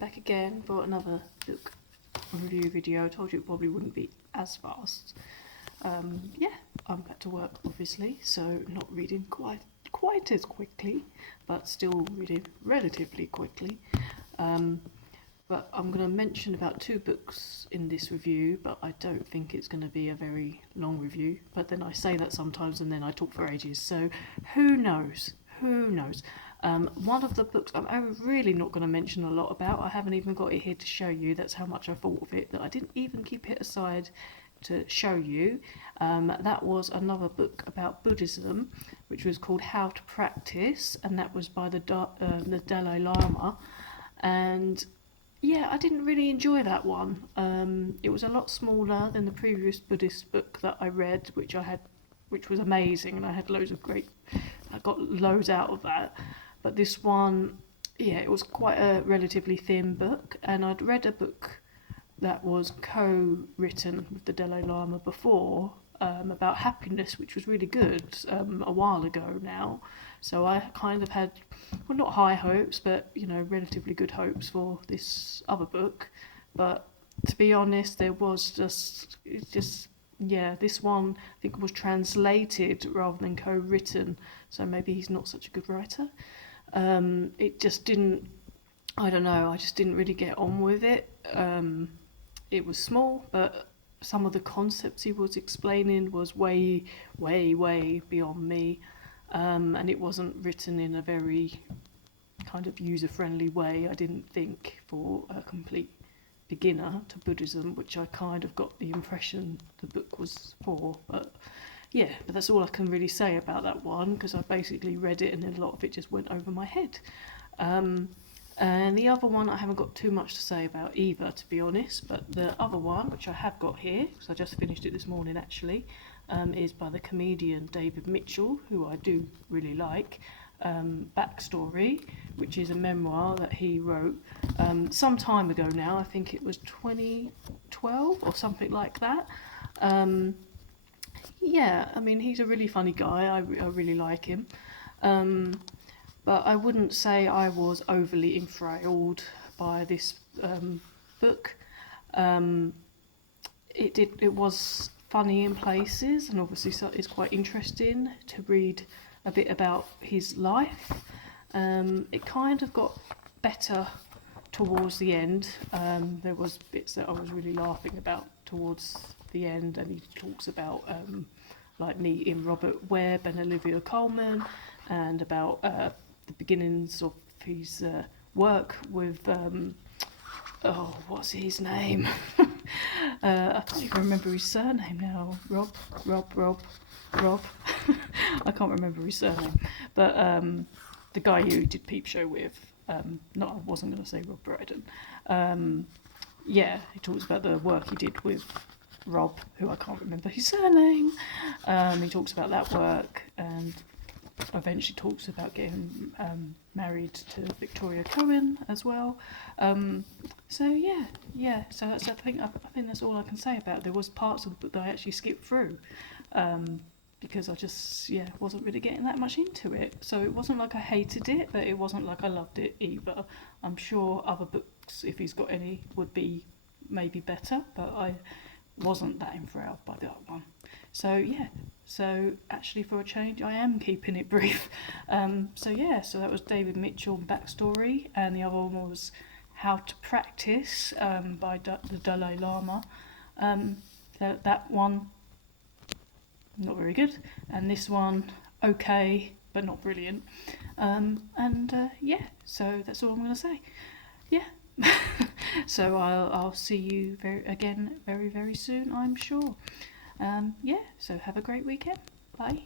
back again for another book review video. I told you it probably wouldn't be as fast. Yeah, I'm back to work obviously, so not reading quite as quickly, but still reading relatively quickly. But I'm going to mention about 2 books in this review, but I don't think it's going to be a very long review. But then I say that sometimes and then I talk for ages, so who knows? Who knows? One of the books I'm really not going to mention a lot about. I haven't even got it here to show you. That's how much I thought of it, that I didn't even keep it aside to show you. That was another book about Buddhism, which was called How to Practice, and that was by the Dalai Lama. And yeah, I didn't really enjoy that one. It was a lot smaller than the previous Buddhist book that I read, which was amazing, and I got loads out of that. But this one, yeah, it was quite a relatively thin book, and I'd read a book that was co-written with the Dalai Lama before, about happiness, which was really good, a while ago now. So I kind of had, well, not high hopes, but relatively good hopes for this other book. But to be honest, there was this one I think was translated rather than co-written, so maybe he's not such a good writer. It just didn't, I don't know, I just didn't really get on with it. It was small, but some of the concepts he was explaining was way beyond me, and it wasn't written in a very kind of user-friendly way, I didn't think, for a complete beginner to Buddhism, which I kind of got the impression the book was for. But yeah, but that's all I can really say about that one, because I basically read it and then a lot of it just went over my head. And the other one I haven't got too much to say about either, to be honest, but the other one, which I have got here, because I just finished it this morning actually, is by the comedian David Mitchell, who I do really like. Backstory, which is a memoir that he wrote some time ago now. I think it was 2012 or something like that. Yeah, I mean, he's a really funny guy. I really like him. But I wouldn't say I was overly enthralled by this book. It was funny in places, and obviously it's quite interesting to read a bit about his life. It kind of got better towards the end. There was bits that I was really laughing about towards the end, and he talks about like meeting Robert Webb and Olivia Colman, and about the beginnings of his work with what's his name? I can't even remember his surname now. Rob. I can't remember his surname, but the guy who did Peep Show with. No, I wasn't going to say Rob Brydon. Yeah, he talks about the work he did with Rob, who I can't remember his surname. He talks about that work, and eventually talks about getting married to Victoria Cohen as well. So yeah. So that's, I think that's all I can say about it. There was parts of the book that I actually skipped through, because I just wasn't really getting that much into it. So it wasn't like I hated it, but it wasn't like I loved it either. I'm sure other books, if he's got any, would be maybe better, but I wasn't that enthralled by that one. So actually, for a change, I am keeping it brief. So that was David Mitchell, Backstory, and the other one was How to Practice, by the Dalai Lama. That one, not very good, and this one, okay, but not brilliant. So that's all I'm going to say. Yeah. So I'll see you again very soon, I'm sure. So have a great weekend. Bye.